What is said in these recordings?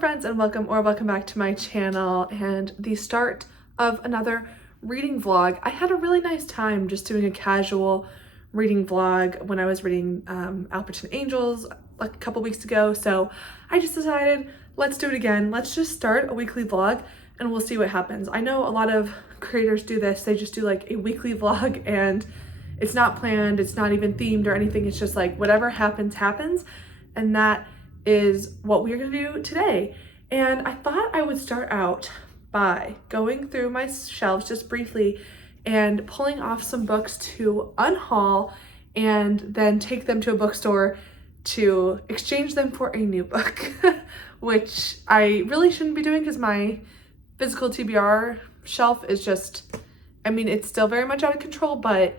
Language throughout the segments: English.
friends, and welcome back to my channel and the start of another reading vlog. I had a really nice time just doing a casual reading vlog when I was reading Albertan Angels like a couple weeks ago, so I just decided let's do it again. Let's just start a weekly vlog and we'll see what happens. I know a lot of creators do this. They just do like a weekly vlog and it's not planned, it's not even themed or anything. It's just like whatever happens, happens. And that is what we're gonna do today. And I thought I would start out by going through my shelves just briefly and pulling off some books to unhaul and then take them to a bookstore to exchange them for a new book, which I really shouldn't be doing because my physical TBR shelf is just, I mean, it's still very much out of control, but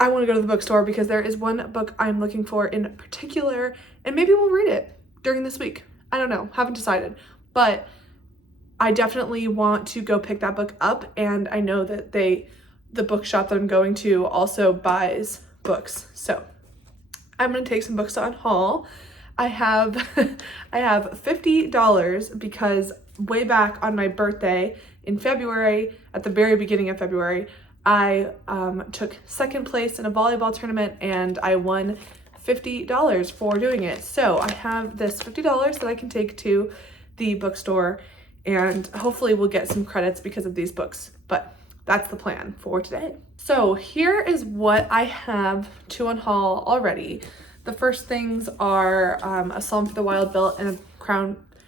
I want to go to the bookstore because there is one book I'm looking for in particular, and maybe we'll read it during this week. I don't know, haven't decided, but I definitely want to go pick that book up, and I know that the bookshop that I'm going to also buys books. So I'm going to take some books to unhaul. I have $50 because way back on my birthday in February, at the very beginning of February, I took second place in a volleyball tournament and I won $50 for doing it. So I have this $50 that I can take to the bookstore and hopefully we'll get some credits because of these books, but that's the plan for today. So here is what I have to unhaul already. The first things are A Psalm for the Wild Built and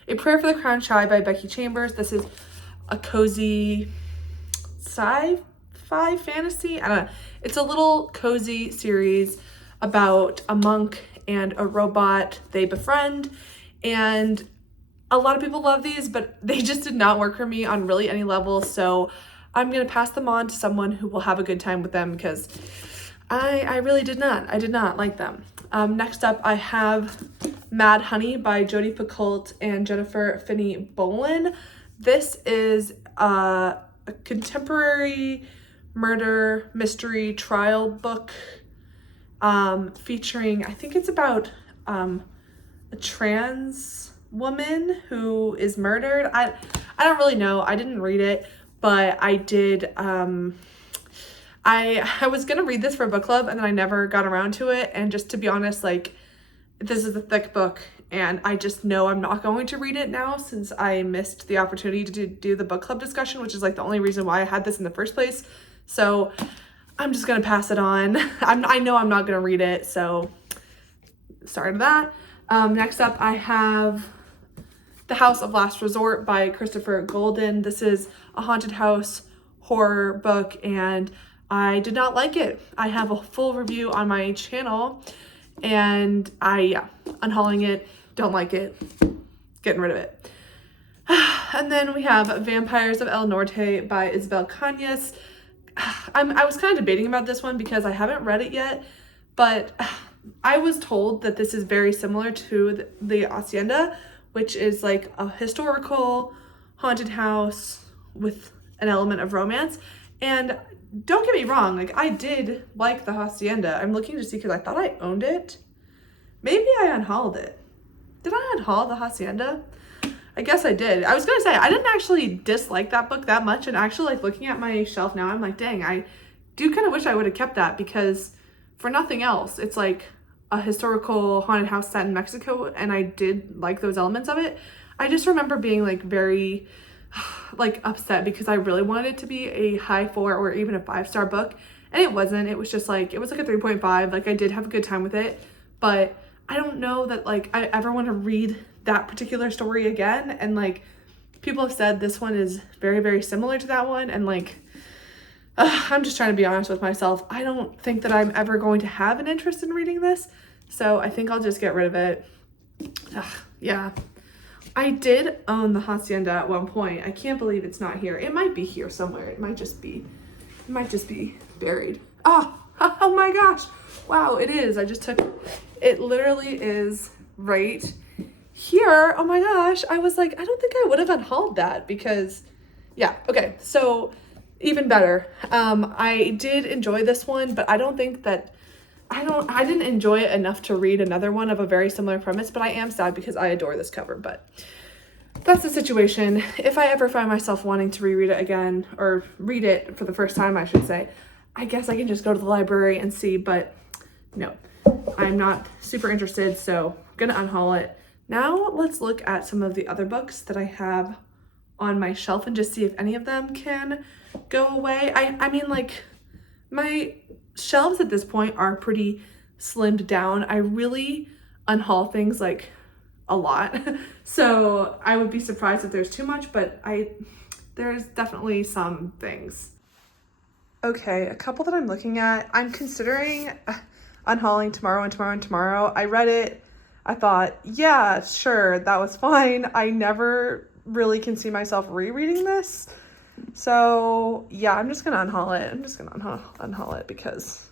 A Prayer for the Crowned Shy by Becky Chambers. This is a cozy sci-fi fantasy, I don't know. It's a little cozy series about a monk and a robot. They befriend, and a lot of people love these, but they just did not work for me on really any level, so I'm gonna pass them on to someone who will have a good time with them because I really did not. I did not like them. Next up, I have Mad Honey by Jodi Picoult and Jennifer Finney Bolin. This is a contemporary murder mystery trial book featuring, I think it's about a trans woman who is murdered. I don't really know. I didn't read it, but I did. I was gonna read this for a book club and then I never got around to it. And just to be honest, like, this is a thick book and I just know I'm not going to read it now since I missed the opportunity to do the book club discussion, which is like the only reason why I had this in the first place. So I'm just gonna pass it on. I know I'm not gonna read it, so sorry to that. Next up, I have The House of Last Resort by Christopher Golden. This is a haunted house horror book and I did not like it. I have a full review on my channel and unhauling it, don't like it, getting rid of it. And then we have Vampires of El Norte by Isabel Cañas. I was kind of debating about this one because I haven't read it yet, but I was told that this is very similar to the Hacienda, which is like a historical haunted house with an element of romance. And don't get me wrong, like I did like the Hacienda. I'm looking to see because I thought I owned it. Maybe I unhauled it. Did I unhaul the Hacienda? I guess I did. I was gonna say, I didn't actually dislike that book that much, and actually like looking at my shelf now, I'm like, dang, I do kind of wish I would have kept that because for nothing else, it's like a historical haunted house set in Mexico, and I did like those elements of it. I just remember being like very like upset because I really wanted it to be a high 4 or even a 5-star book, and it wasn't. It was just like, it was like a 3.5. Like I did have a good time with it, but I don't know that like I ever want to read that particular story again. And like people have said this one is very, very similar to that one, and like I'm just trying to be honest with myself. I don't think that I'm ever going to have an interest in reading this, so I think I'll just get rid of it. Yeah, I did own the Hacienda at one point. I can't believe it's not here. It might be here somewhere. It might just be buried. Oh my gosh. Wow, it is. I just took it. Literally is right here. Oh my gosh. I was like, I don't think I would have unhauled that because yeah. Okay. So even better. I did enjoy this one, but I don't think that I didn't enjoy it enough to read another one of a very similar premise, but I am sad because I adore this cover. But that's the situation. If I ever find myself wanting to reread it again, or read it for the first time, I should say, I guess I can just go to the library and see, but no, I'm not super interested, so I'm gonna unhaul it. Now let's look at some of the other books that I have on my shelf and just see if any of them can go away. I mean, like, my shelves at this point are pretty slimmed down. I really unhaul things like a lot. So I would be surprised if there's too much, but there's definitely some things. Okay, a couple that I'm looking at. I'm considering unhauling Tomorrow and Tomorrow and Tomorrow. I read it. I thought, yeah, sure, that was fine. I never really can see myself rereading this. So yeah, I'm just gonna unhaul it. I'm just gonna unhaul it because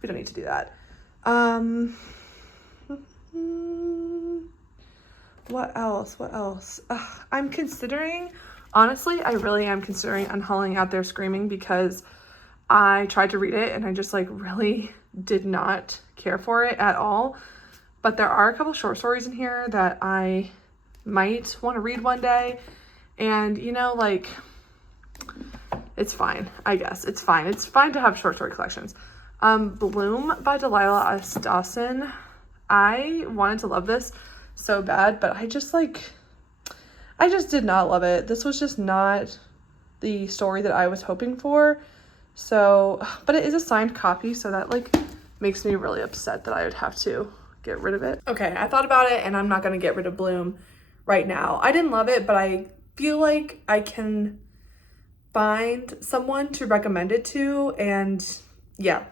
we don't need to do that. What else? I'm considering, honestly, I really am considering unhauling Out There Screaming because I tried to read it and I just like really did not care for it at all. But there are a couple short stories in here that I might want to read one day. And you know, like, it's fine, I guess. It's fine. It's fine to have short story collections. Bloom by Delilah S. Dawson. I wanted to love this so bad, but I just did not love it. This was just not the story that I was hoping for. So, but it is a signed copy, so that like makes me really upset that I would have to get rid of it. Okay, I thought about it and I'm not gonna get rid of Bloom right now. I didn't love it, but I feel like I can find someone to recommend it to, and yeah,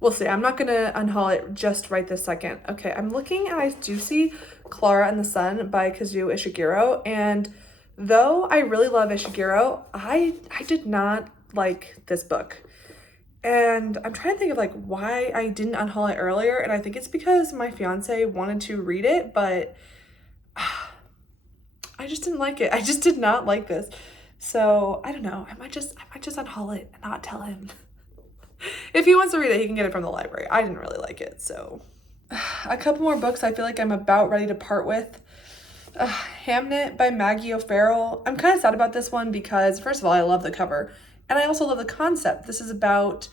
we'll see. I'm not gonna unhaul it just right this second. Okay, I'm looking and I do see Clara and the Sun by Kazuo Ishiguro, and though I really love Ishiguro, I did not like this book. And I'm trying to think of like why I didn't unhaul it earlier, and I think it's because my fiance wanted to read it, but I just didn't like it. I just did not like this. So I don't know. I might just unhaul it and not tell him. If he wants to read it, he can get it from the library. I didn't really like it, so. A couple more books I feel like I'm about ready to part with. Hamnet by Maggie O'Farrell. I'm kind of sad about this one because, first of all, I love the cover. And I also love the concept. This is about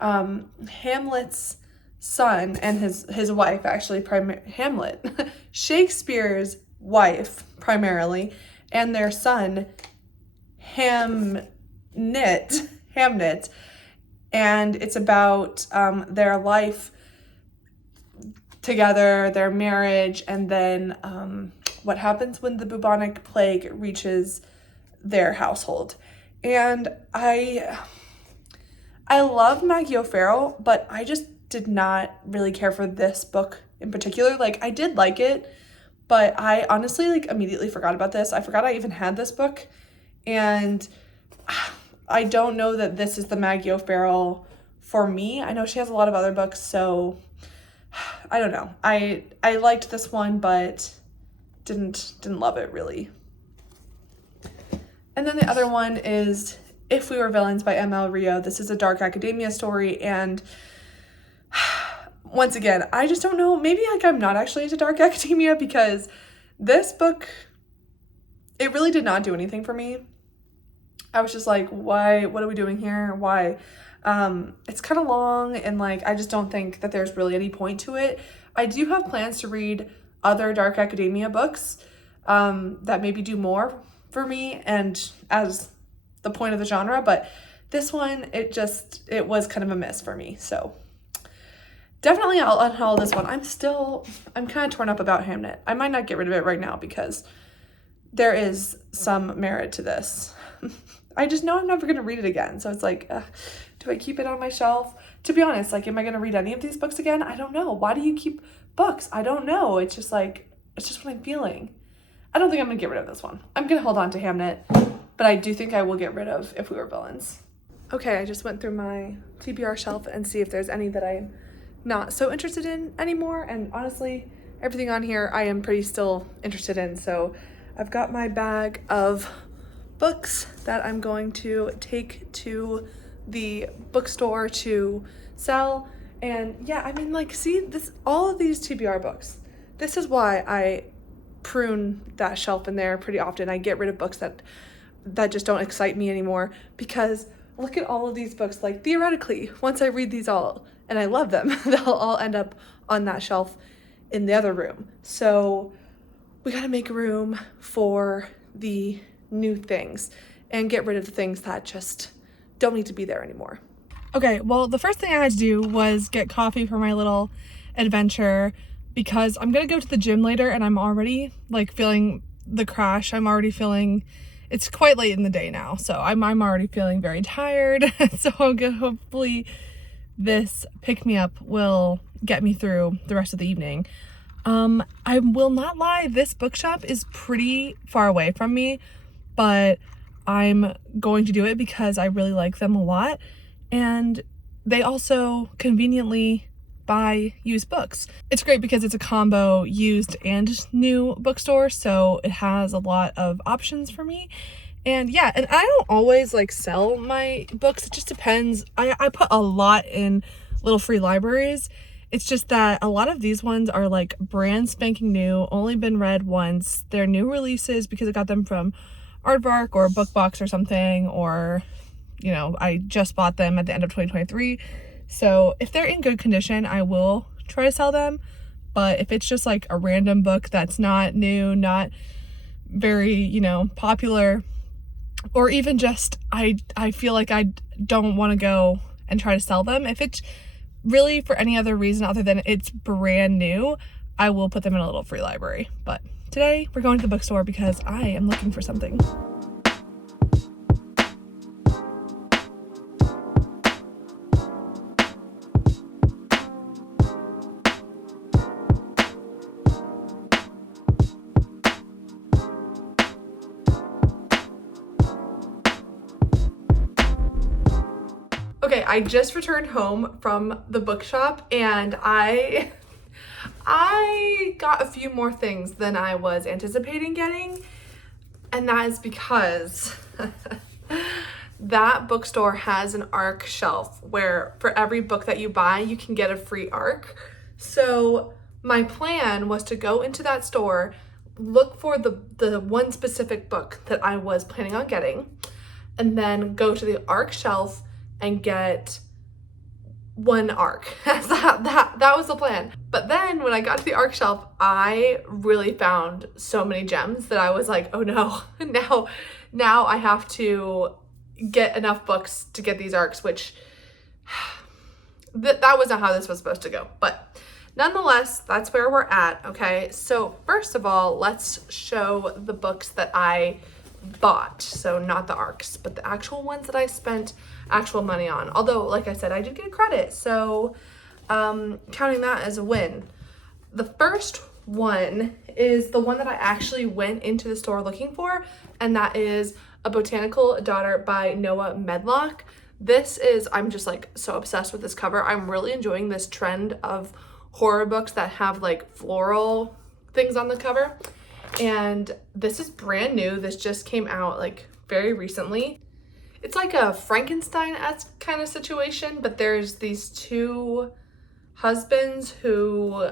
Hamlet's son and his wife, actually, Hamlet, Shakespeare's wife, primarily, and their son, Hamnet, and it's about their life together, their marriage, and then what happens when the bubonic plague reaches their household. And I love Maggie O'Farrell, but I just did not really care for this book in particular. Like, I did like it, but I honestly like immediately forgot about this. I forgot I even had this book, and I don't know that this is the Maggie O'Farrell for me. I know she has a lot of other books, so I don't know. I liked this one, but didn't love it really. And then the other one is If We Were Villains by M.L. Rio. This is a dark academia story, and once again, I just don't know. Maybe like I'm not actually into dark academia because this book, it really did not do anything for me. I was just like, why? What are we doing here? Why? It's kind of long, and like I just don't think that there's really any point to it. I do have plans to read other dark academia books that maybe do more for me and as the point of the genre, but this one, it was kind of a miss for me. So definitely I'll unhaul this one. I'm kind of torn up about Hamnet. I might not get rid of it right now because there is some merit to this. I just know I'm never going to read it again. So it's like, do I keep it on my shelf? To be honest, like, am I going to read any of these books again? I don't know. Why do you keep books? I don't know. It's just what I'm feeling. I don't think I'm going to get rid of this one. I'm going to hold on to Hamnet, but I do think I will get rid of If We Were Villains. Okay, I just went through my TBR shelf and see if there's any that I'm not so interested in anymore. And honestly, everything on here I am pretty still interested in. So I've got my bag of books that I'm going to take to the bookstore to sell, And yeah, I mean, like, see, this, all of these TBR books, this is why I prune that shelf in there pretty often. I get rid of books that just don't excite me anymore, because look at all of these books. Like, theoretically, once I read these all and I love them, they'll all end up on that shelf in the other room. So we got to make room for the new things and get rid of the things that just don't need to be there anymore. Okay, well, the first thing I had to do was get coffee for my little adventure, because I'm gonna go to the gym later and I'm already like feeling the crash. I'm already feeling, it's quite late in the day now, so I'm already feeling very tired. So I'm gonna, hopefully this pick-me-up will get me through the rest of the evening. I will not lie, this bookshop is pretty far away from me, but I'm going to do it because I really like them a lot. And they also conveniently buy used books. It's great because it's a combo used and new bookstore, so it has a lot of options for me. And yeah, and I don't always like sell my books. It just depends. I put a lot in little free libraries. It's just that a lot of these ones are like brand spanking new, only been read once. They're new releases because I got them from Aardvark or BookBox or something, or you know, I just bought them at the end of 2023. So if they're in good condition, I will try to sell them. But if it's just like a random book that's not new, not very, you know, popular, or even just I feel like I don't want to go and try to sell them, if it's really for any other reason other than it's brand new, I will put them in a little free library. But today we're going to the bookstore because I am looking for something. Okay, I just returned home from the bookshop and I got a few more things than I was anticipating getting, and that is because that bookstore has an ARC shelf where for every book that you buy, you can get a free ARC. So my plan was to go into that store, look for the one specific book that I was planning on getting, and then go to the ARC shelf and get one ARC. that was the plan. But then when I got to the ARC shelf, I really found so many gems that I was like, oh no, now I have to get enough books to get these ARCs, which that was not how this was supposed to go. But nonetheless, that's where we're at, okay? So first of all, let's show the books that I bought. So not the ARCs, but the actual ones that I spent actual money on. Although, like I said, I did get a credit, so counting that as a win. The first one is the one that I actually went into the store looking for, and that is A Botanical Daughter by Noah Medlock. This is, I'm just like so obsessed with this cover. I'm really enjoying this trend of horror books that have like floral things on the cover. And this is brand new. This just came out like very recently. It's like a Frankenstein-esque kind of situation, but there's these two husbands who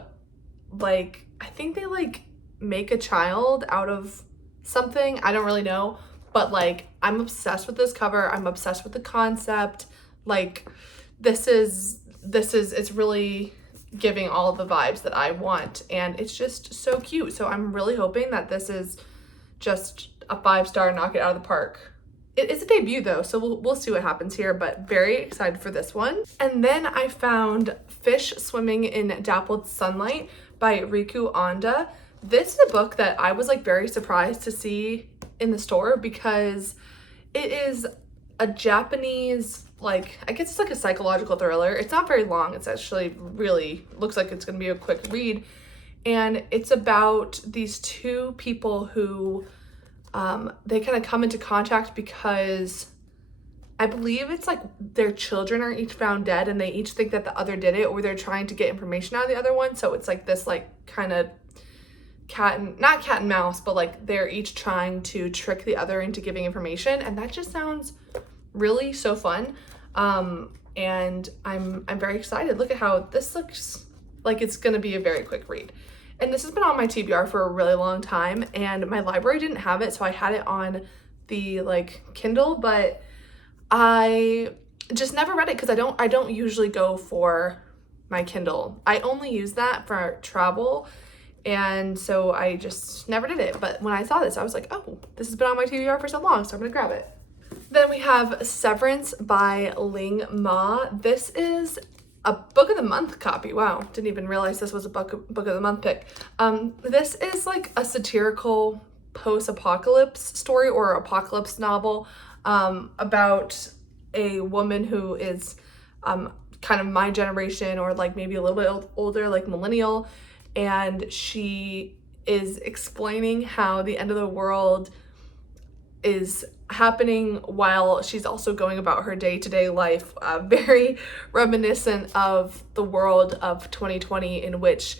like, I think they like make a child out of something. I don't really know, but like I'm obsessed with this cover. I'm obsessed with the concept. Like it's really giving all the vibes that I want, and it's just so cute. So I'm really hoping that this is just a 5-star knock it out of the park. It is a debut though, so we'll see what happens here, but very excited for this one. And then I found Fish Swimming in Dappled Sunlight by Riku Anda. This is a book that I was like very surprised to see in the store because it is a Japanese, like, I guess it's like a psychological thriller. It's not very long. It's actually really looks like it's gonna be a quick read. And it's about these two people who they kind of come into contact because I believe it's like their children are each found dead and they each think that the other did it, or they're trying to get information out of the other one. So it's like this like kind of not cat and mouse, but like they're each trying to trick the other into giving information. And that just sounds really so fun. and I'm very excited. Look at how this looks like it's gonna be a very quick read. And this has been on my TBR for a really long time, and my library didn't have it, so I had it on the like Kindle, but I just never read it because I don't usually go for my Kindle. I only use that for travel, and so I just never did it. But when I saw this, I was like, oh, this has been on my TBR for so long, so I'm gonna grab it. Then we have Severance by Ling Ma. This is a book of the month copy. Wow, didn't even realize this was a book of the month pick. This is like a satirical post-apocalypse story or apocalypse novel about a woman who is kind of my generation, or like maybe a little bit older, like millennial, and she is explaining how the end of the world is happening while she's also going about her day-to-day life, very reminiscent of the world of 2020, in which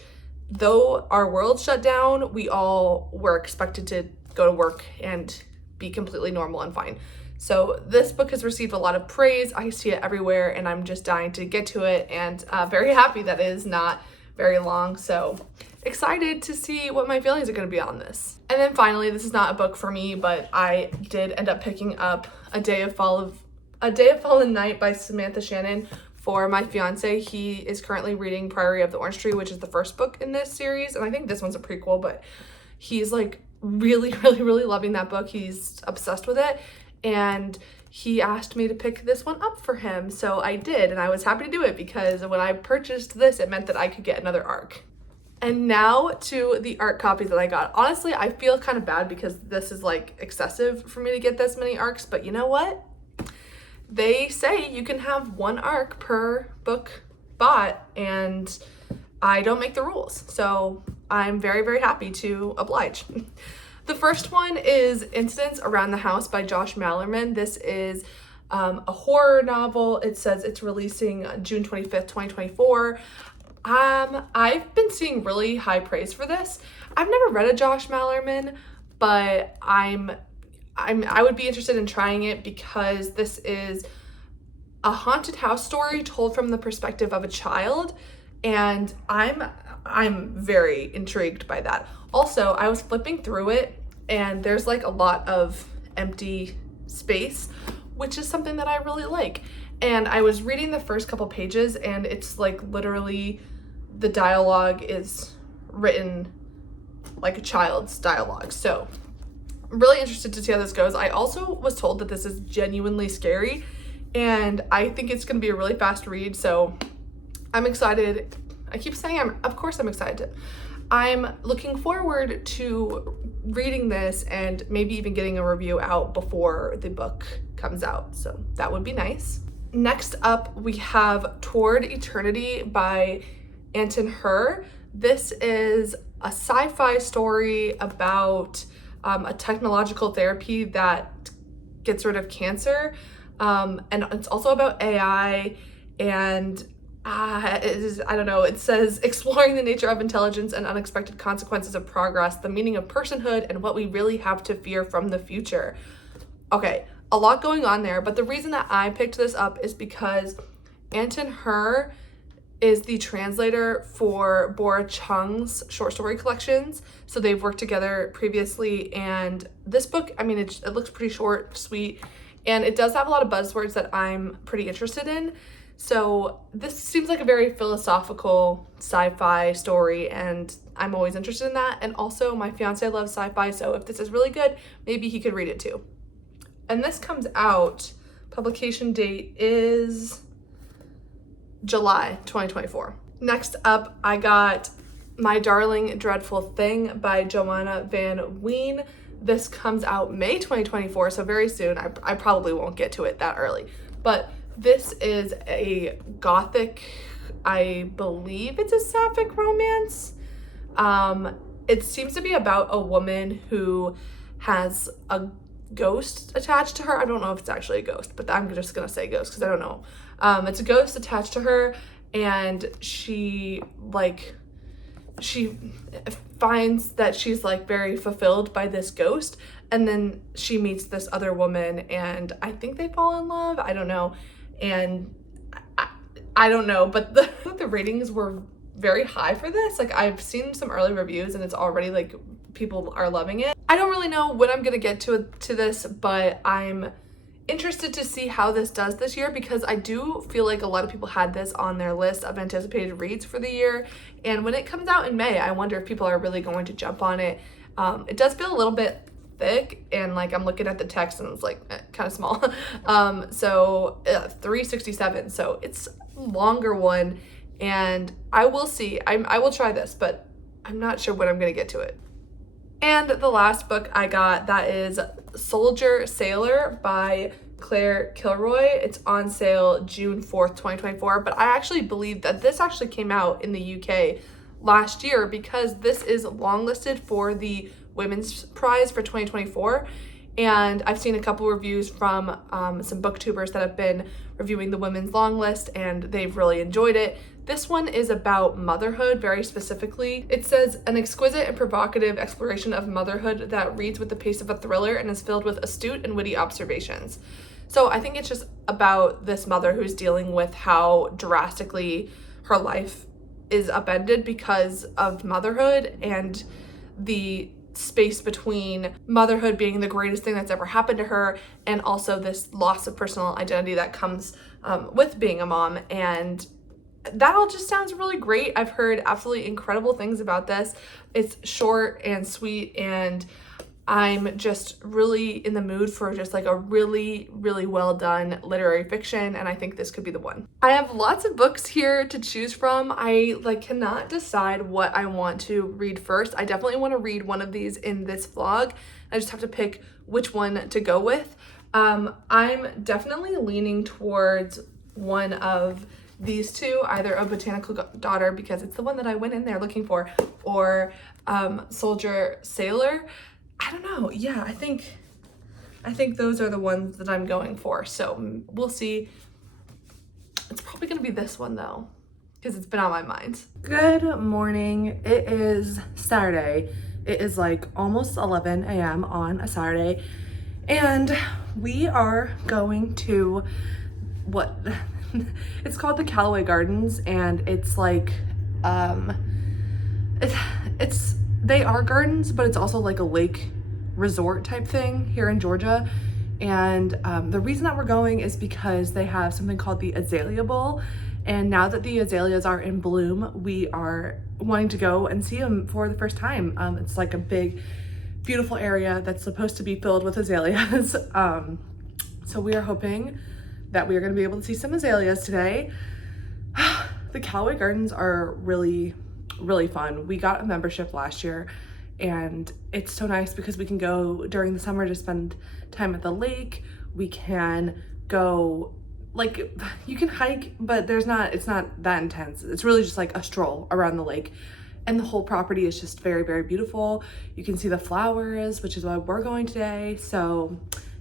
though our world shut down, we all were expected to go to work and be completely normal and fine. So this book has received a lot of praise. I see it everywhere, and I'm just dying to get to it, and very happy that it is not very long. So excited to see what my feelings are going to be on this. And then finally, this is not a book for me, but I did end up picking up A Day of Fallen Night by Samantha Shannon for my fiance. He is currently reading Priory of the Orange Tree, which is the first book in this series, and I think this one's a prequel, but he's like really loving that book. He's obsessed with it, and he asked me to pick this one up for him, so I did, and I was happy to do it because when I purchased this, it meant that I could get another ARC. And now to the ARC copies that I got. Honestly, I feel kind of bad because this is like excessive for me to get this many ARCs, but you know what? They say you can have one ARC per book bought, and I don't make the rules, so I'm very happy to oblige. The first one is Incidents Around the House by Josh Malerman. This is a horror novel. It says it's releasing June 25th, 2024. I've been seeing really high praise for this. I've never read a Josh Malerman, but I would be interested in trying it because this is a haunted house story told from the perspective of a child, and I'm very intrigued by that. Also, I was flipping through it, and there's like a lot of empty space, which is something that I really like. And I was reading the first couple pages, and it's like literally the dialogue is written like a child's dialogue. So I'm really interested to see how this goes. I also was told that this is genuinely scary, and I think it's going to be a really fast read, so I'm excited. I keep saying of course I'm excited. I'm looking forward to reading this and maybe even getting a review out before the book comes out, so that would be nice. Next up, we have Toward Eternity by Anton Hur. This is a sci-fi story about a technological therapy that gets rid of cancer, and it's also about AI, and I don't know, it says exploring the nature of intelligence and unexpected consequences of progress, the meaning of personhood, and what we really have to fear from the future. Okay, a lot going on there, but the reason that I picked this up is because Anton Hur is the translator for Bora Chung's short story collections, so they've worked together previously, and this book, I mean, it looks pretty short, sweet, and it does have a lot of buzzwords that I'm pretty interested in. So this seems like a very philosophical sci-fi story, and I'm always interested in that. And also my fiance loves sci-fi, so if this is really good, maybe he could read it too. And this comes out, publication date is July 2024. Next up, I got My Darling Dreadful Thing by Joanna Van Ween. This comes out May 2024, so very soon. I probably won't get to it that early, but this is a gothic, I believe it's a sapphic romance. It seems to be about a woman who has a ghost attached to her. I don't know if it's actually a ghost, but I'm just gonna say ghost because I don't know. It's a ghost attached to her, and she finds that she's like very fulfilled by this ghost, and then she meets this other woman, and I think they fall in love. I don't know. And I don't know, but the ratings were very high for this. Like, I've seen some early reviews and it's already like people are loving it. I don't really know when I'm gonna get to this, but I'm interested to see how this does this year, because I do feel like a lot of people had this on their list of anticipated reads for the year, and when it comes out in May, I wonder if people are really going to jump on it. It does feel a little bit thick, and like I'm looking at the text and it's like kind of small. So 367, so it's a longer one, and I will see. I will try this, but I'm not sure when I'm gonna get to it. And the last book I got, that is Soldier Sailor by Claire Kilroy. It's on sale June 4th, 2024, but I actually believe that this actually came out in the UK last year, because this is longlisted for the Women's Prize for 2024. And I've seen a couple reviews from some booktubers that have been reviewing the women's long list, and they've really enjoyed it. This one is about motherhood very specifically. It says, an exquisite and provocative exploration of motherhood that reads with the pace of a thriller and is filled with astute and witty observations. So I think it's just about this mother who's dealing with how drastically her life is upended because of motherhood, and the space between motherhood being the greatest thing that's ever happened to her and also this loss of personal identity that comes with being a mom. And that all just sounds really great. I've heard absolutely incredible things about this. It's short and sweet, and I'm just really in the mood for just like a really, really well done literary fiction, and I think this could be the one. I have lots of books here to choose from. I cannot decide what I want to read first. I definitely want to read one of these in this vlog. I just have to pick which one to go with. I'm definitely leaning towards one of these two, either A Botanical Daughter, because it's the one that I went in there looking for, or Soldier Sailor. I don't know. Yeah, I think those are the ones that I'm going for. So we'll see. It's probably gonna be this one though, because it's been on my mind. Good morning. It is Saturday. It is like almost 11 a.m. on a Saturday, and we are going to what it's called the Callaway Gardens, and it's like it's they are gardens, but it's also like a lake resort type thing here in Georgia. And the reason that we're going is because they have something called the Azalea Bowl, and now that the azaleas are in bloom, we are wanting to go and see them for the first time. It's like a big, beautiful area that's supposed to be filled with azaleas. So we are hoping that we are going to be able to see some azaleas today. The Callaway Gardens are really, really fun. We got a membership last year, and it's so nice because we can go during the summer to spend time at the lake. We can go, like, you can hike, but it's not that intense. It's really just like a stroll around the lake, and the whole property is just very, very beautiful. You can see the flowers, which is why we're going today. So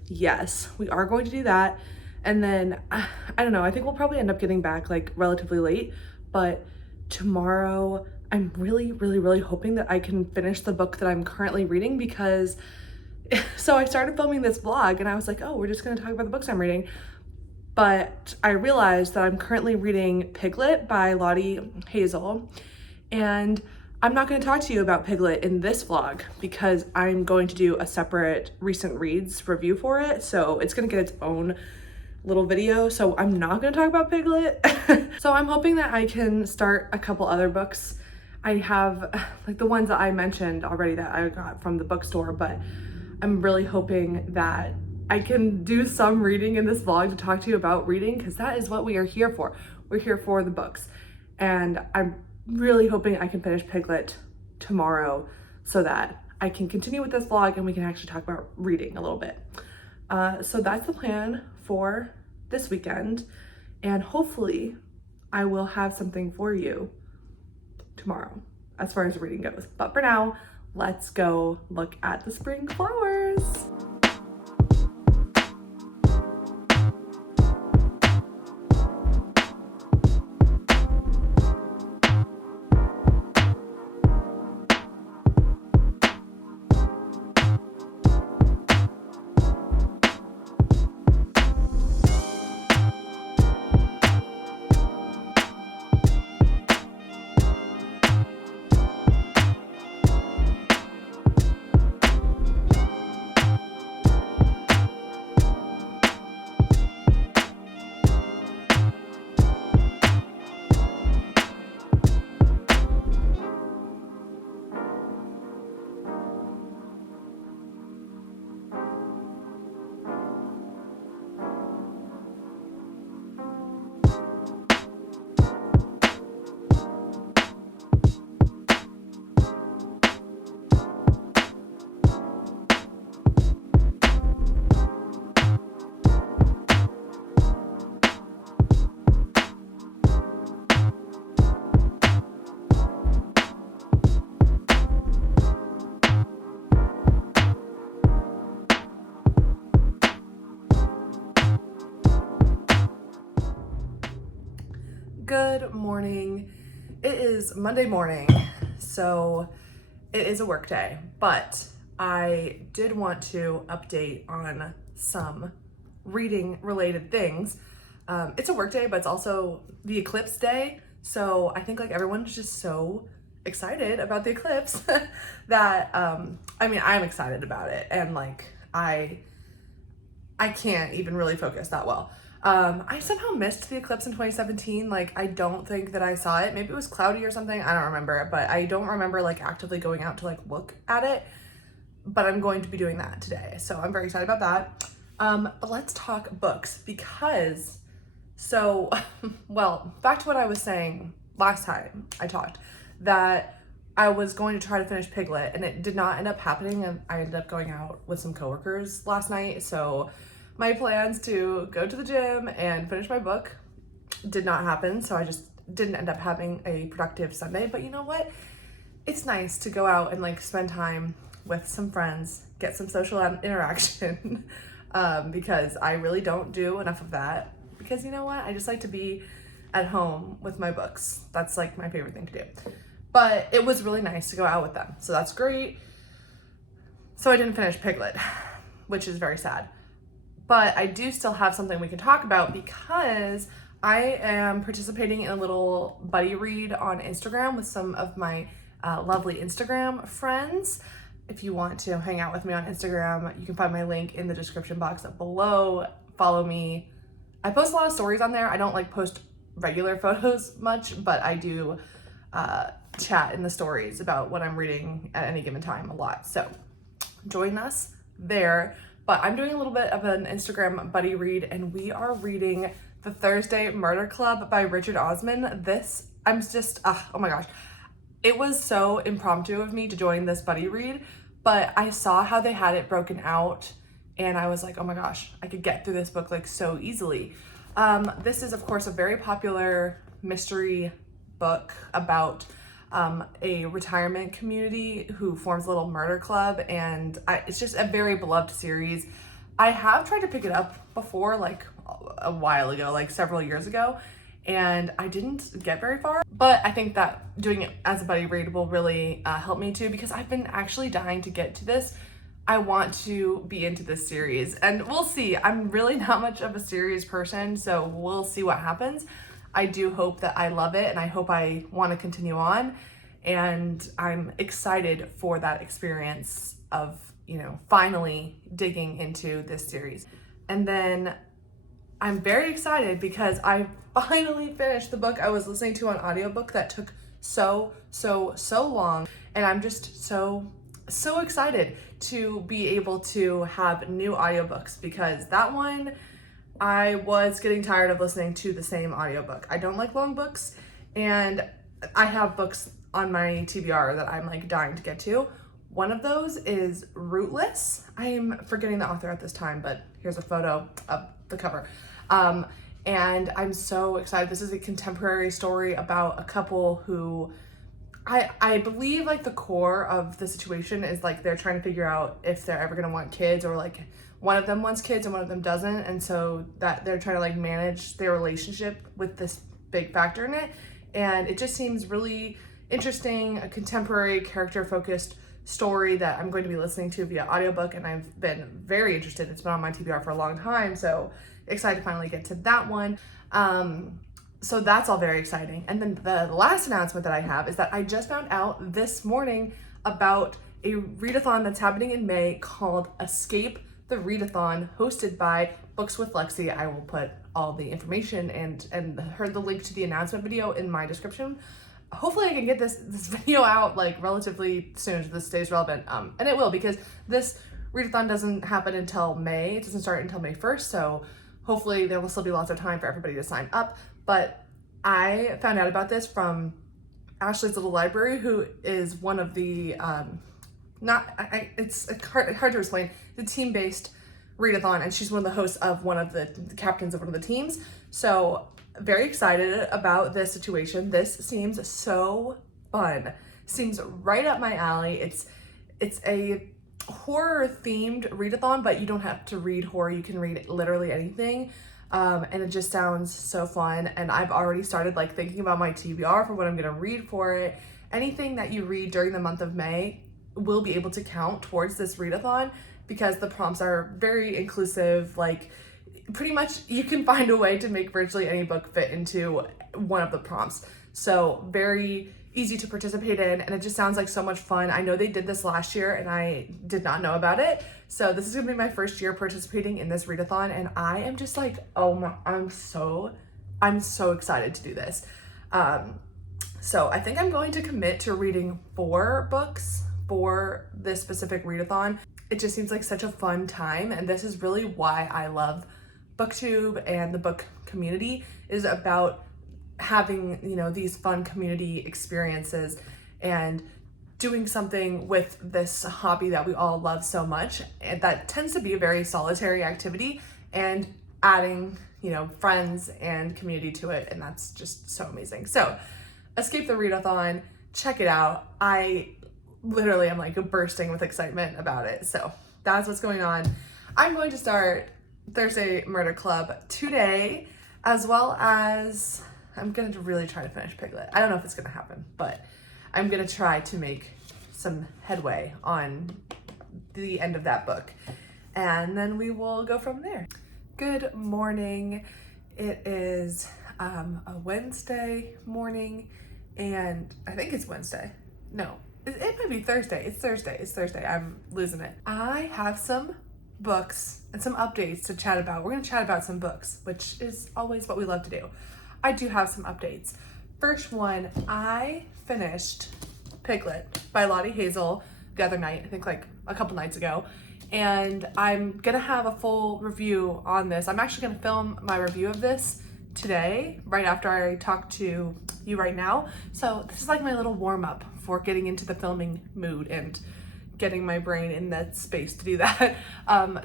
yes, we are going to do that. And then, I don't know, I think we'll probably end up getting back like relatively late, but tomorrow I'm really, really, really hoping that I can finish the book that I'm currently reading, because so I started filming this vlog and I was like, oh, we're just gonna talk about the books I'm reading. But I realized that I'm currently reading Piglet by Lottie Hazel, and I'm not gonna talk to you about Piglet in this vlog because I'm going to do a separate recent reads review for it. So it's gonna get its own little video, so I'm not gonna talk about Piglet. So I'm hoping that I can start a couple other books. I have like the ones that I mentioned already that I got from the bookstore, but I'm really hoping that I can do some reading in this vlog to talk to you about reading, because that is what we are here for. We're here for the books, and I'm really hoping I can finish Piglet tomorrow so that I can continue with this vlog and we can actually talk about reading a little bit. So that's the plan for this weekend, and hopefully I will have something for you tomorrow as far as reading goes. But for now, let's go look at the spring flowers. It is Monday morning, so it is a work day, but I did want to update on some reading related things. It's a work day, but it's also the eclipse day, so I think like everyone's just so excited about the eclipse that I'm excited about it, and like I can't even really focus that well. I somehow missed the eclipse in 2017. Like, I don't think that I saw it. Maybe it was cloudy or something. I don't remember, but I don't remember like actively going out to like look at it, but I'm going to be doing that today. So I'm very excited about that. But let's talk books because, well, back to what I was saying last time I talked, that I was going to try to finish Piglet and it did not end up happening, and I ended up going out with some coworkers last night. So my plans to go to the gym and finish my book did not happen, so I just didn't end up having a productive Sunday. But you know what? It's nice to go out and like spend time with some friends, get some social interaction, because I really don't do enough of that. Because you know what? I just like to be at home with my books. That's like my favorite thing to do. But it was really nice to go out with them, so that's great. So I didn't finish Piglet, which is very sad. But I do still have something we can talk about because I am participating in a little buddy read on Instagram with some of my lovely Instagram friends. If you want to hang out with me on Instagram, you can find my link in the description box up below. Follow me. I post a lot of stories on there. I don't like post regular photos much, but I do chat in the stories about what I'm reading at any given time a lot. So join us there. But I'm doing a little bit of an Instagram buddy read, and we are reading The Thursday Murder Club by Richard Osman. I'm just, oh my gosh. It was so impromptu of me to join this buddy read, but I saw how they had it broken out, and I was like, oh my gosh, I could get through this book like so easily. This is, of course, a very popular mystery book about a retirement community who forms a little murder club, and it's just a very beloved series. I have tried to pick it up before, like a while ago, like several years ago, and I didn't get very far, but I think that doing it as a buddy read will really help me too, because I've been actually dying to get to this. I want to be into this series, and we'll see. I'm really not much of a series person, so we'll see what happens. I do hope that I love it, and I hope I want to continue on, and I'm excited for that experience of, you know, finally digging into this series. And then I'm very excited because I finally finished the book I was listening to on audiobook that took so long, and I'm just so excited to be able to have new audiobooks, because that one I was getting tired of listening to the same audiobook. I don't like long books, and I have books on my TBR that I'm like dying to get to. One of those is Rootless. I'm forgetting the author at this time, but here's a photo of the cover. And I'm so excited. This is a contemporary story about a couple who I believe like the core of the situation is like they're trying to figure out if they're ever gonna want kids, or like one of them wants kids and one of them doesn't, and so that they're trying to like manage their relationship with this big factor in it. And it just seems really interesting, a contemporary character focused story that I'm going to be listening to via audiobook, and I've been very interested. It's been on my TBR for a long time, so excited to finally get to that one. So that's all very exciting. And then the last announcement that I have is that I just found out this morning about a readathon that's happening in May called Escape the Readathon, hosted by Books with Lexi. I will put all the information and the link to the announcement video in my description. Hopefully I can get this video out like relatively soon if this stays relevant. And it will, because this readathon doesn't happen until May. It doesn't start until May 1st, so hopefully there will still be lots of time for everybody to sign up. But I found out about this from Ashley's Little Library, who is one of the it's hard to explain. The team-based readathon, and she's one of the hosts of one of the captains of one of the teams. So very excited about this situation. This seems so fun. Seems right up my alley. It's a horror themed readathon, but you don't have to read horror. You can read literally anything. And it just sounds so fun. And I've already started like thinking about my TBR for what I'm gonna read for it. Anything that you read during the month of May will be able to count towards this readathon because the prompts are very inclusive. Like pretty much you can find a way to make virtually any book fit into one of the prompts. So very easy to participate in, and it just sounds like so much fun. I know they did this last year and I did not know about it. So this is gonna be my first year participating in this readathon, and I am just like, oh my, I'm so excited to do this. So I think I'm going to commit to reading 4 books for this specific readathon. It just seems like such a fun time, and this is really why I love BookTube and the book community, is about having, you know, these fun community experiences and doing something with this hobby that we all love so much. And that tends to be a very solitary activity, and adding, you know, friends and community to it. And that's just so amazing. So escape the readathon, check it out. I literally am like bursting with excitement about it. So that's what's going on. I'm going to start Thursday Murder Club today, as well as I'm going to really try to finish Piglet. I don't know if it's going to happen, but I'm going to try to make some headway on the end of that book. And then we will go from there. Good morning. It is a Wednesday morning, and I think it's Wednesday. No, it might be Thursday. It's Thursday. I'm losing it. I have some books and some updates to chat about. We're going to chat about some books, which is always what we love to do. I do have some updates. First one, I finished Piglet by Lottie Hazel the other night, I think like a couple nights ago, and I'm gonna have a full review on this. I'm actually gonna film my review of this today, right after I talk to you right now. So this is like my little warm up for getting into the filming mood and getting my brain in that space to do that.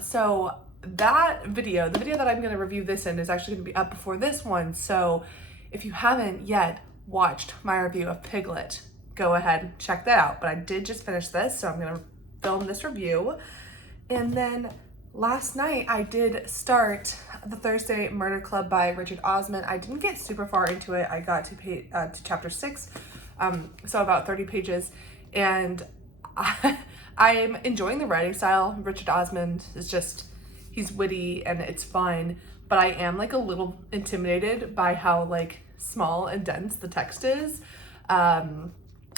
So that video, the video that I'm gonna review this in, is actually gonna be up before this one. So if you haven't yet watched my review of Piglet, go ahead and check that out. But I did just finish this, so I'm gonna film this review. And then last night I did start the Thursday Murder Club by Richard Osman. I didn't get super far into it. I got to chapter 6, so about 30 pages. And I'm enjoying the writing style. Richard Osman is just, he's witty and it's fun, but I am like a little intimidated by how like small and dense the text is,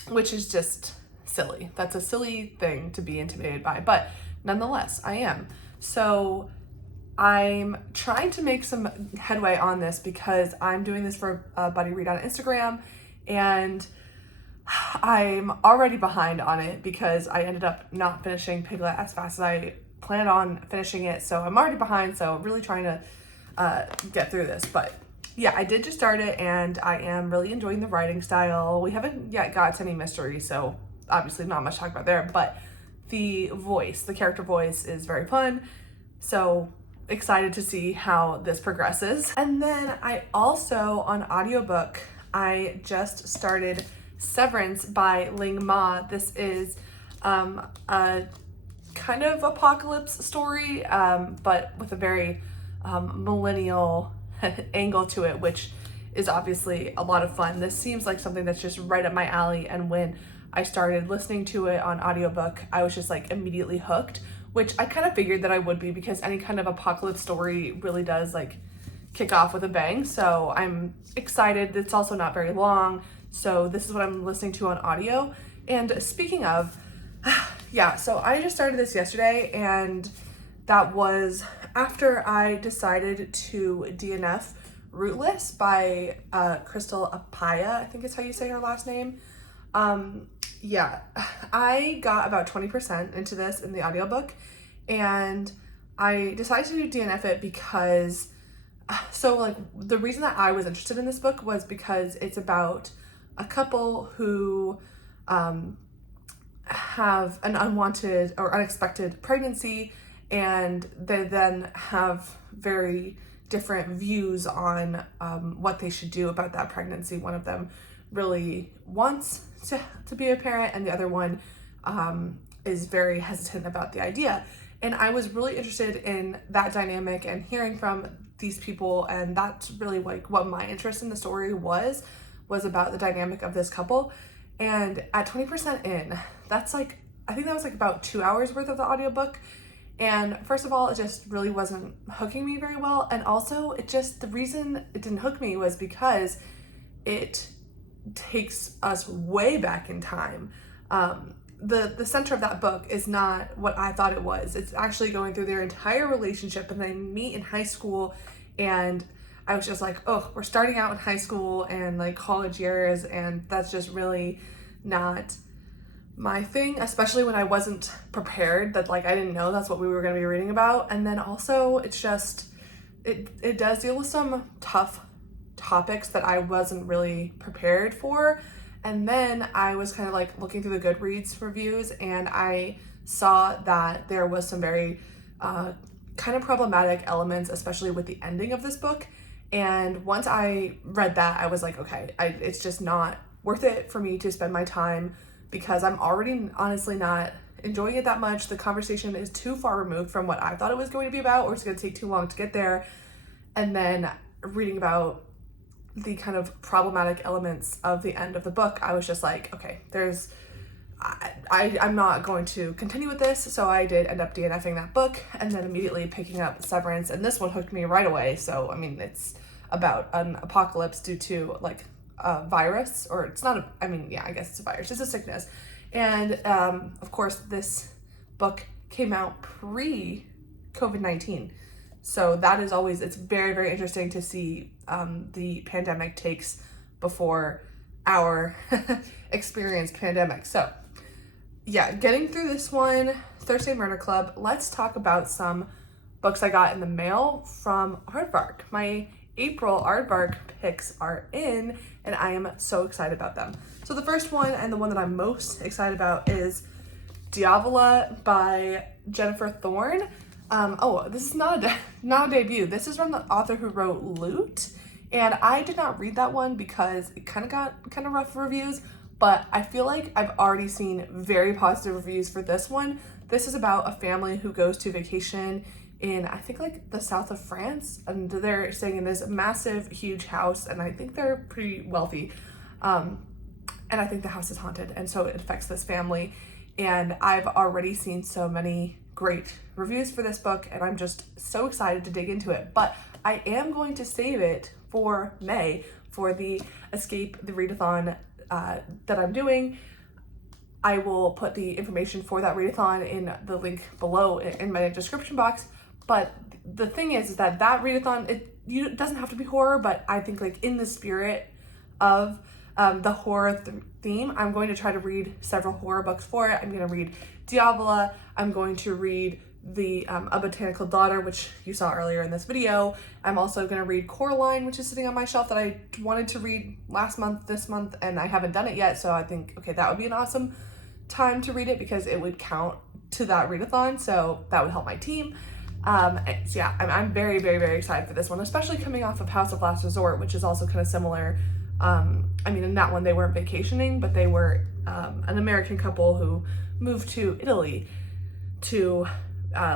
which is just silly. That's a silly thing to be intimidated by, but nonetheless, I am. So I'm trying to make some headway on this because I'm doing this for Buddy Read on Instagram, and I'm already behind on it because I ended up not finishing Piglet as fast as I planned on finishing it. So I'm already behind, so really trying to get through this. But yeah, I did just start it, and I am really enjoying the writing style. We haven't yet got to any mystery, so obviously not much to talk about there, but the voice, the character voice is very fun. So excited to see how this progresses. And then I also, on audiobook, I just started Severance by Ling Ma. This is a kind of apocalypse story, but with a very millennial angle to it, which is obviously a lot of fun. This seems like something that's just right up my alley, and when I started listening to it on audiobook, I was just like immediately hooked, which I kind of figured that I would be because any kind of apocalypse story really does like kick off with a bang. So I'm excited. It's also not very long, so this is what I'm listening to on audio. And speaking of, yeah, so I just started this yesterday, and that was after I decided to DNF Rootless by Crystal Apaya, I think is how you say her last name. Yeah, I got about 20% into this in the audiobook, and I decided to DNF it because, so like the reason that I was interested in this book was because it's about a couple who have an unwanted or unexpected pregnancy, and they then have very different views on what they should do about that pregnancy. One of them really wants to be a parent, and the other one is very hesitant about the idea. And I was really interested in that dynamic and hearing from these people, and that's really like what my interest in the story was about the dynamic of this couple. And at 20% in, that's like, I think that was like about 2 hours worth of the audiobook. And first of all, it just really wasn't hooking me very well. And also the reason it didn't hook me was because it takes us way back in time. The center of that book is not what I thought it was. It's actually going through their entire relationship, and they meet in high school, and I was just like, oh, we're starting out in high school and like college years, and that's just really not my thing, especially when I wasn't prepared, that like I didn't know that's what we were going to be reading about. And then also it's just, it does deal with some tough topics that I wasn't really prepared for. And then I was kind of like looking through the Goodreads reviews, and I saw that there was some very kind of problematic elements, especially with the ending of this book. And once I read that, I was like, okay, it's just not worth it for me to spend my time, because I'm already honestly not enjoying it that much. The conversation is too far removed from what I thought it was going to be about, or it's going to take too long to get there. And then reading about the kind of problematic elements of the end of the book, I was just like, okay, I'm not going to continue with this. So I did end up DNFing that book, and then immediately picking up Severance, and this one hooked me right away. So I mean, it's about an apocalypse due to like a virus, or it's not I guess it's a virus, it's a sickness. And of course this book came out pre-COVID-19. So that is always, it's very, very interesting to see the pandemic takes before our experience pandemic. So yeah, getting through this one, Thursday Murder Club, let's talk about some books I got in the mail from Aardvark. My April Aardvark picks are in, and I am so excited about them. So the first one, and the one that I'm most excited about, is Diavola by Jennifer Thorne. This is not a debut. This is from the author who wrote Loot, and I did not read that one because it kind of got rough reviews, but I feel like I've already seen very positive reviews for this one. This is about a family who goes to vacation in, I think, like the south of France, and they're staying in this massive, huge house, and I think they're pretty wealthy, and I think the house is haunted, and so it affects this family. And I've already seen so many great reviews for this book, and I'm just so excited to dig into it. But I am going to save it for May for the Escape the Readathon that I'm doing. I will put the information for that readathon in the link below in my description box. But the thing is that readathon, it doesn't have to be horror, but I think like in the spirit of the horror theme, I'm going to try to read several horror books for it. I'm going to read Diavola. I'm going to read A Botanical Daughter, which you saw earlier in this video. I'm also going to read Coraline, which is sitting on my shelf, that I wanted to read this month, and I haven't done it yet. So I think, okay, that would be an awesome time to read it because it would count to that readathon. So that would help my team. So yeah, I'm very, very, very excited for this one, especially coming off of House of Last Resort, which is also kind of similar. In that one, they weren't vacationing, but they were an American couple who moved to Italy to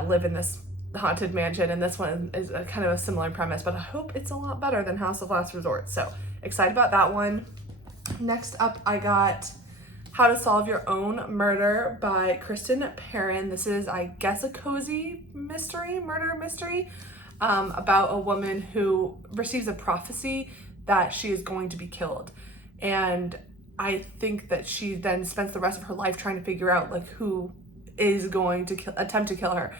live in this haunted mansion, and this one is a kind of a similar premise, but I hope it's a lot better than House of Last Resort. So excited about that one. Next up, I got How to Solve Your Own Murder by Kristen Perrin. This is, I guess, a cozy murder mystery, about a woman who receives a prophecy that she is going to be killed. And I think that she then spends the rest of her life trying to figure out like who is going to attempt to kill her.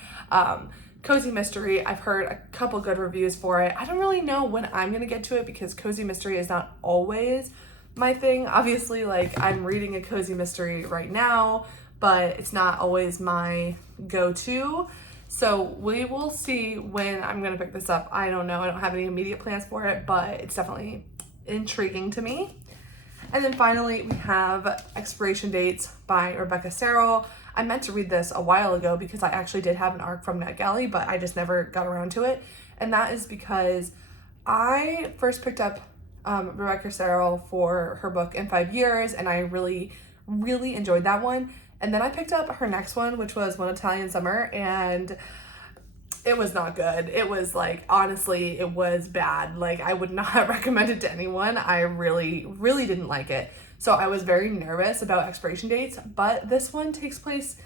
Cozy mystery. I've heard a couple good reviews for it. I don't really know when I'm gonna get to it because cozy mystery is not always my thing. Obviously, like, I'm reading a cozy mystery right now, but it's not always my go-to. So we will see when I'm gonna pick this up. I don't know. I don't have any immediate plans for it, but it's definitely intriguing to me. And then finally, we have Expiration Dates by Rebecca Serrell. I meant to read this a while ago because I actually did have an ARC from NetGalley, but I just never got around to it. And that is because I first picked up Rebecca Serrell for her book In 5 Years, and I really, really enjoyed that one. And then I picked up her next one, which was One Italian Summer, and it was not good. It was like, honestly, it was bad. Like, I would not recommend it to anyone. I really, really didn't like it. So I was very nervous about expiration dates, but this one takes place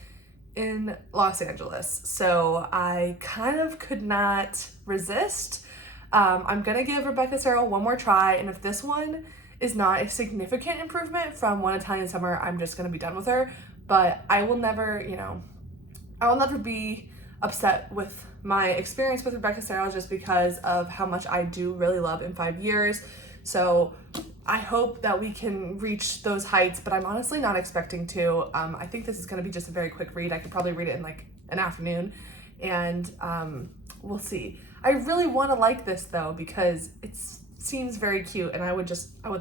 in Los Angeles. So I kind of could not resist. I'm gonna give Rebecca Serrell one more try, and if this one is not a significant improvement from One Italian Summer, I'm just gonna be done with her. But I will never, I will never be upset with my experience with Rebecca Serrell just because of how much I do really love In 5 Years. So I hope that we can reach those heights, but I'm honestly not expecting to. I think this is gonna be just a very quick read. I could probably read it in like an afternoon, and we'll see. I really wanna like this though, because it seems very cute, and I would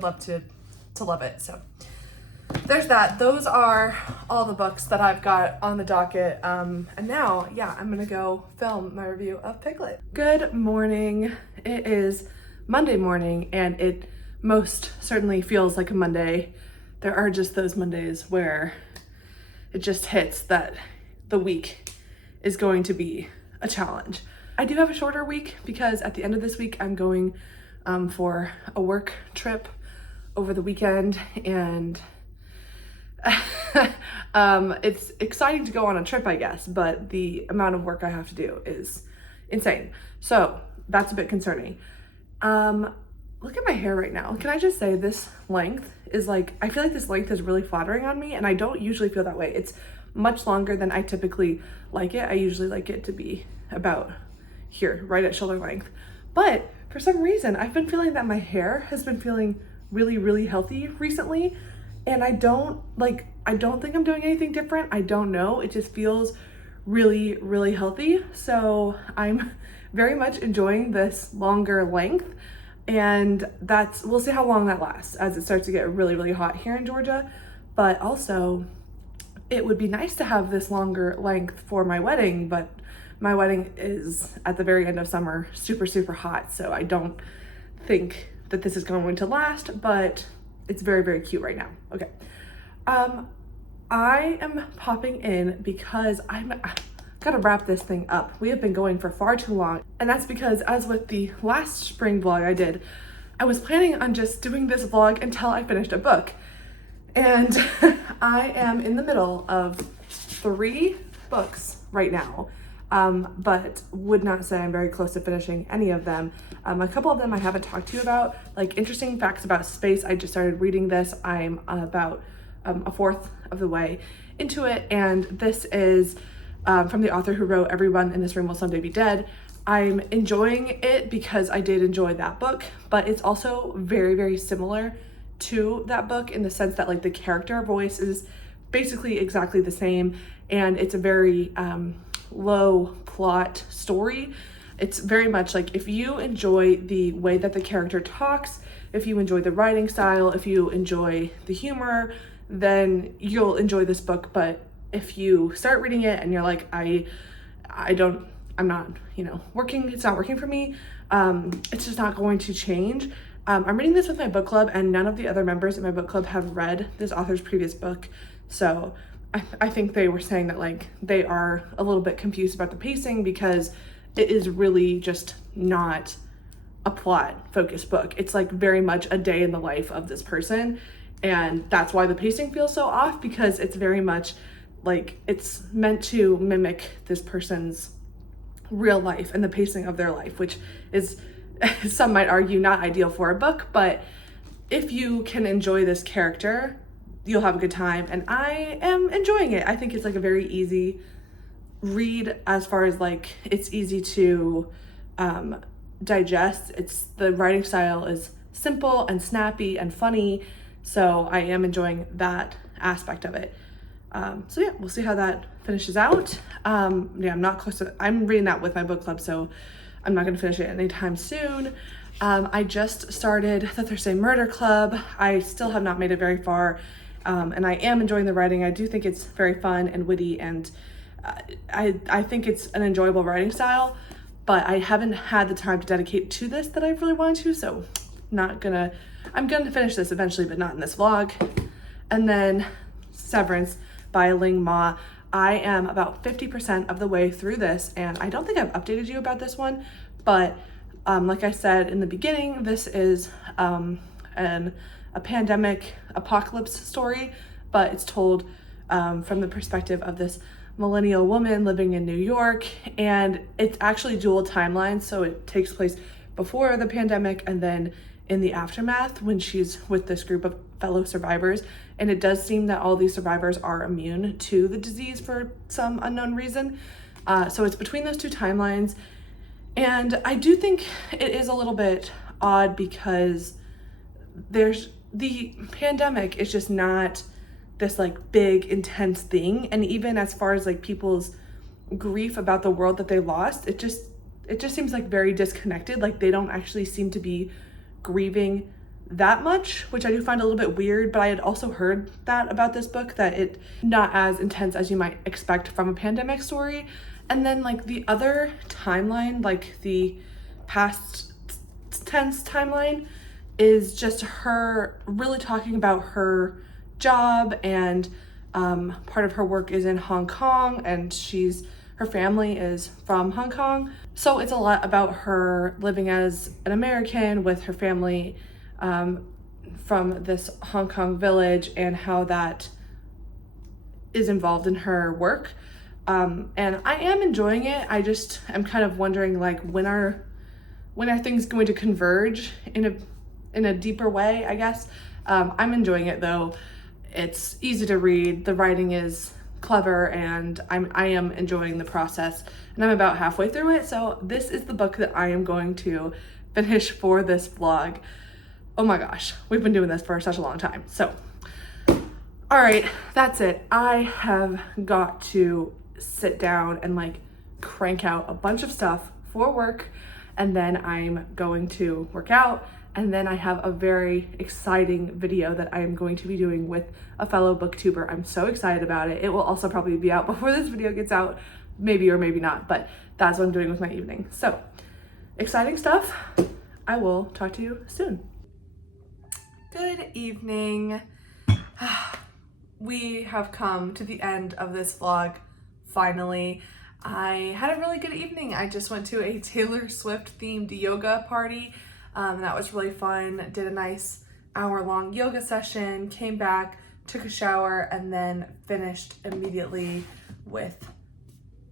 love to love it, so. There's that. Those are all the books that I've got on the docket. And now, yeah, I'm gonna go film my review of Piglet. Good morning. It is Monday morning, and it most certainly feels like a Monday. There are just those Mondays where it just hits that the week is going to be a challenge. I do have a shorter week because at the end of this week, I'm going for a work trip over the weekend, and it's exciting to go on a trip, I guess, but the amount of work I have to do is insane. So that's a bit concerning. Look at my hair right now. Can I just say this length is like, I feel like this length is really flattering on me, and I don't usually feel that way. It's much longer than I typically like it. I usually like it to be about here, right at shoulder length. But for some reason, I've been feeling that my hair has been feeling really, really healthy recently. And I don't think I'm doing anything different. I don't know. It just feels really, really healthy. So I'm very much enjoying this longer length. And we'll see how long that lasts as it starts to get really, really hot here in Georgia. But also, it would be nice to have this longer length for my wedding, but my wedding is at the very end of summer, super, super hot. So I don't think that this is going to last, but it's very, very cute right now. Okay. I am popping in because I'm gotta wrap this thing up. We have been going for far too long. And that's because, as with the last spring vlog I did, I was planning on just doing this vlog until I finished a book. And I am in the middle of 3 books right now. But would not say I'm very close to finishing any of them. A couple of them I haven't talked to you about, like interesting facts about space. I just started reading this. I'm about a fourth of the way into it, and this is from the author who wrote Everyone in This Room Will Someday Be Dead. I'm enjoying it because I did enjoy that book, but it's also very, very similar to that book in the sense that like the character voice is basically exactly the same, and it's a very low plot story. It's very much like, if you enjoy the way that the character talks, if you enjoy the writing style, if you enjoy the humor, then you'll enjoy this book. But if you start reading it and you're like, I'm not, it's not working for me, it's just not going to change. I'm reading this with my book club, and none of the other members in my book club have read this author's previous book. So I think they were saying that like they are a little bit confused about the pacing because it is really just not a plot focused book. It's like very much a day in the life of this person, and that's why the pacing feels so off, because it's very much like it's meant to mimic this person's real life and the pacing of their life, which is, some might argue, not ideal for a book. But if you can enjoy this character, you'll have a good time, and I am enjoying it. I think it's like a very easy read, as far as like it's easy to digest. The writing style is simple and snappy and funny, so I am enjoying that aspect of it. So yeah, we'll see how that finishes out. Yeah, I'm reading that with my book club, so I'm not gonna finish it anytime soon. I just started the Thursday Murder Club. I still have not made it very far. And I am enjoying the writing. I do think it's very fun and witty, and I think it's an enjoyable writing style, but I haven't had the time to dedicate to this that I really wanted to, so I'm gonna finish this eventually, but not in this vlog. And then Severance by Ling Ma. I am about 50% of the way through this, and I don't think I've updated you about this one, but like I said in the beginning, this is a pandemic apocalypse story, but it's told from the perspective of this millennial woman living in New York, and it's actually dual timelines, so it takes place before the pandemic and then in the aftermath when she's with this group of fellow survivors. And it does seem that all these survivors are immune to the disease for some unknown reason. So it's between those two timelines. And I do think it is a little bit odd because the pandemic is just not this like big intense thing. And even as far as like people's grief about the world that they lost, it just seems like very disconnected. Like they don't actually seem to be grieving that much, which I do find a little bit weird. But I had also heard that about this book, that it not as intense as you might expect from a pandemic story. And then like the other timeline, like the past tense timeline, is just her really talking about her job, and part of her work is in Hong Kong, and her family is from Hong Kong. So it's a lot about her living as an American with her family from this Hong Kong village, and how that is involved in her work. And I am enjoying it. I just am kind of wondering, like, when are things going to converge in a deeper way, I guess. I'm enjoying it though. It's easy to read. The writing is clever, and I am enjoying the process, and I'm about halfway through it. So this is the book that I am going to finish for this vlog. Oh my gosh, we've been doing this for such a long time. So, all right, that's it. I have got to sit down and like crank out a bunch of stuff for work, and then I'm going to work out. And then I have a very exciting video that I am going to be doing with a fellow booktuber. I'm so excited about it. It will also probably be out before this video gets out, maybe or maybe not, but that's what I'm doing with my evening. So exciting stuff. I will talk to you soon. Good evening. We have come to the end of this vlog, finally. I had a really good evening. I just went to a Taylor Swift themed yoga party. That was really fun. Did a nice hour-long yoga session, came back, took a shower, and then finished immediately with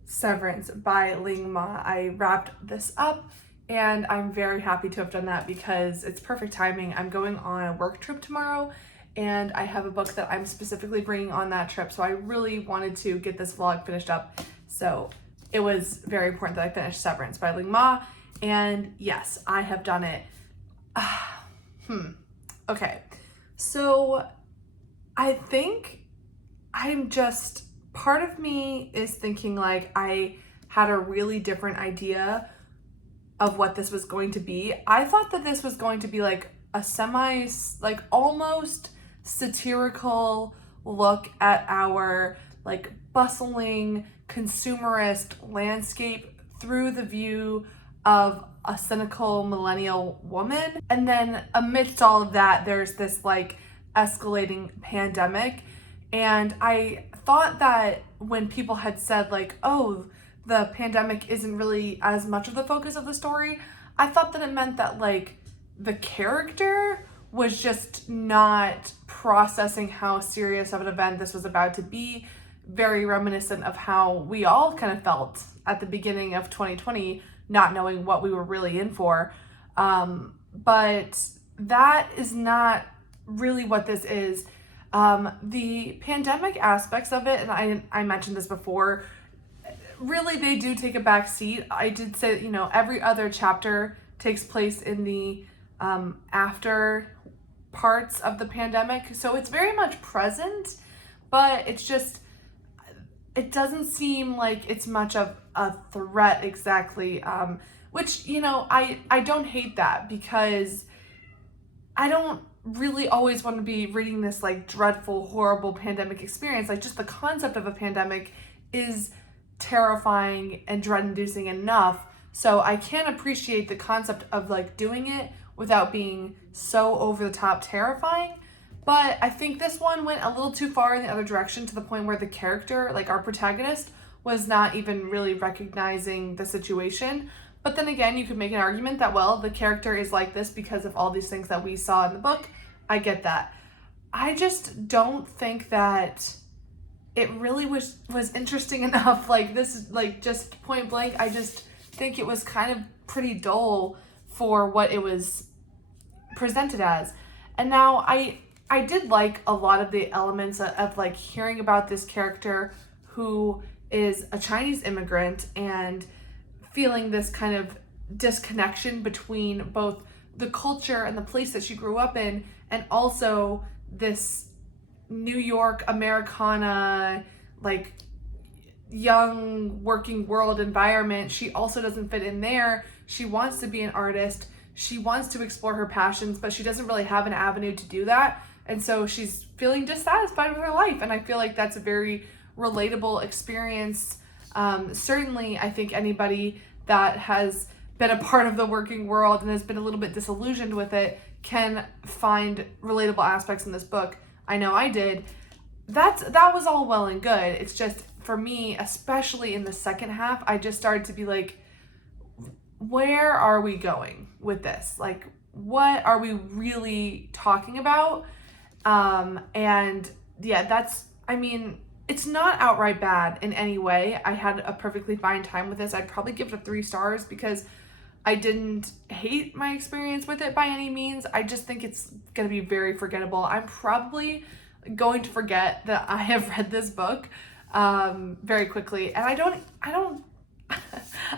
Severance by Ling Ma. I wrapped this up, and I'm very happy to have done that because it's perfect timing. I'm going on a work trip tomorrow, and I have a book that I'm specifically bringing on that trip, so I really wanted to get this vlog finished up. So it was very important that I finished Severance by Ling Ma. And yes, I have done it. Okay, so I think part of me is thinking like I had a really different idea of what this was going to be. I thought that this was going to be like a like almost satirical look at our like bustling consumerist landscape through the view of a cynical millennial woman. And then amidst all of that, there's this like escalating pandemic. And I thought that when people had said like, oh, the pandemic isn't really as much of the focus of the story, I thought that it meant that like the character was just not processing how serious of an event this was about to be. Very reminiscent of how we all kind of felt at the beginning of 2020, not knowing what we were really in for. But that is not really what this is. The pandemic aspects of it, and I mentioned this before, really they do take a back seat. I did say, you know, every other chapter takes place in the after parts of the pandemic. So it's very much present, but it's just, it doesn't seem like it's much of a threat exactly, which, you know, I don't hate that because I don't really always want to be reading this like dreadful, horrible pandemic experience. Like just the concept of a pandemic is terrifying and dread-inducing enough. So I can appreciate the concept of like doing it without being so over the top terrifying. But I think this one went a little too far in the other direction, to the point where the character, like our protagonist, was not even really recognizing the situation. But then again, you could make an argument that, well, the character is like this because of all these things that we saw in the book. I get that. I just don't think that it really was interesting enough. Like, this is like just point blank. I just think it was kind of pretty dull for what it was presented as. And now I did like a lot of the elements of like hearing about this character who is a Chinese immigrant and feeling this kind of disconnection between both the culture and the place that she grew up in, and also this New York Americana, like young working world environment. She also doesn't fit in there. She wants to be an artist. She wants to explore her passions, but she doesn't really have an avenue to do that. And so she's feeling dissatisfied with her life. And I feel like that's a very relatable experience. Certainly, I think anybody that has been a part of the working world and has been a little bit disillusioned with it can find relatable aspects in this book. I know I did. That was all well and good. It's just, for me, especially in the second half, I just started to be like, where are we going with this? Like, what are we really talking about? And yeah, I mean, it's not outright bad in any way. I had a perfectly fine time with this. I'd probably give it a 3 stars because I didn't hate my experience with it by any means. I just think it's going to be very forgettable. I'm probably going to forget that I have read this book very quickly. And I don't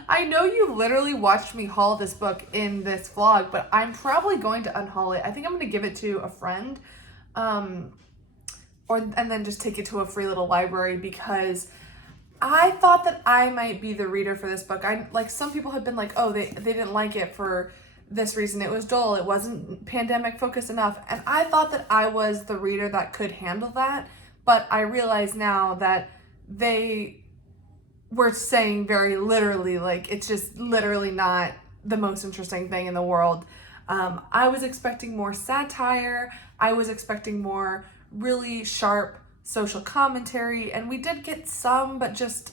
I know you literally watched me haul this book in this vlog, but I'm probably going to unhaul it. I think I'm going to give it to a friend, and then just take it to a free little library, because I thought that I might be the reader for this book. Some people have been like, oh, they didn't like it for this reason. It was dull. It wasn't pandemic focused enough. And I thought that I was the reader that could handle that. But I realize now that they were saying very literally, like, it's just literally not the most interesting thing in the world. I was expecting more satire. I was expecting more really sharp social commentary, and we did get some, but just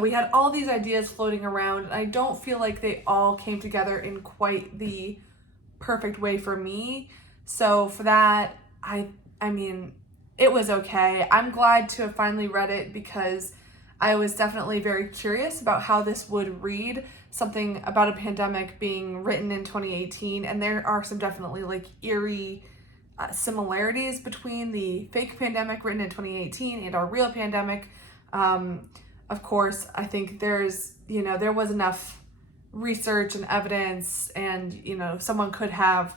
we had all these ideas floating around, and I don't feel like they all came together in quite the perfect way for me. So for that, I mean, it was okay. I'm glad to have finally read it, because I was definitely very curious about how this would read, something about a pandemic being written in 2018, and there are some definitely like eerie similarities between the fake pandemic written in 2018 and our real pandemic. Of course, I think there was enough research and evidence, and someone could have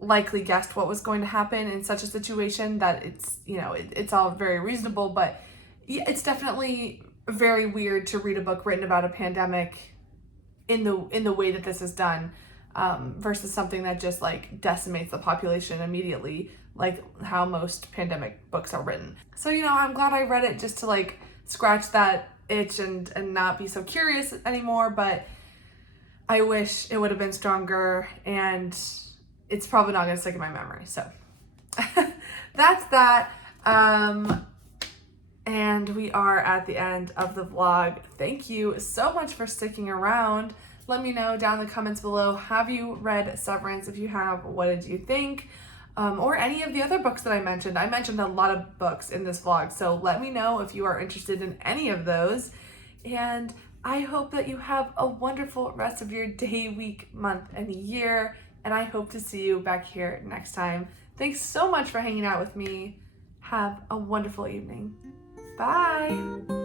likely guessed what was going to happen in such a situation, that it's all very reasonable. But it's definitely very weird to read a book written about a pandemic in the way that this is done. Versus something that just like decimates the population immediately, like how most pandemic books are written. So, I'm glad I read it just to like scratch that itch and not be so curious anymore, but I wish it would have been stronger, and it's probably not going to stick in my memory. So that's that. And we are at the end of the vlog. Thank you so much for sticking around. Let me know down in the comments below, have you read Severance? If you have, what did you think? Or any of the other books that I mentioned. I mentioned a lot of books in this vlog, so let me know if you are interested in any of those. And I hope that you have a wonderful rest of your day, week, month, and year. And I hope to see you back here next time. Thanks so much for hanging out with me. Have a wonderful evening. Bye.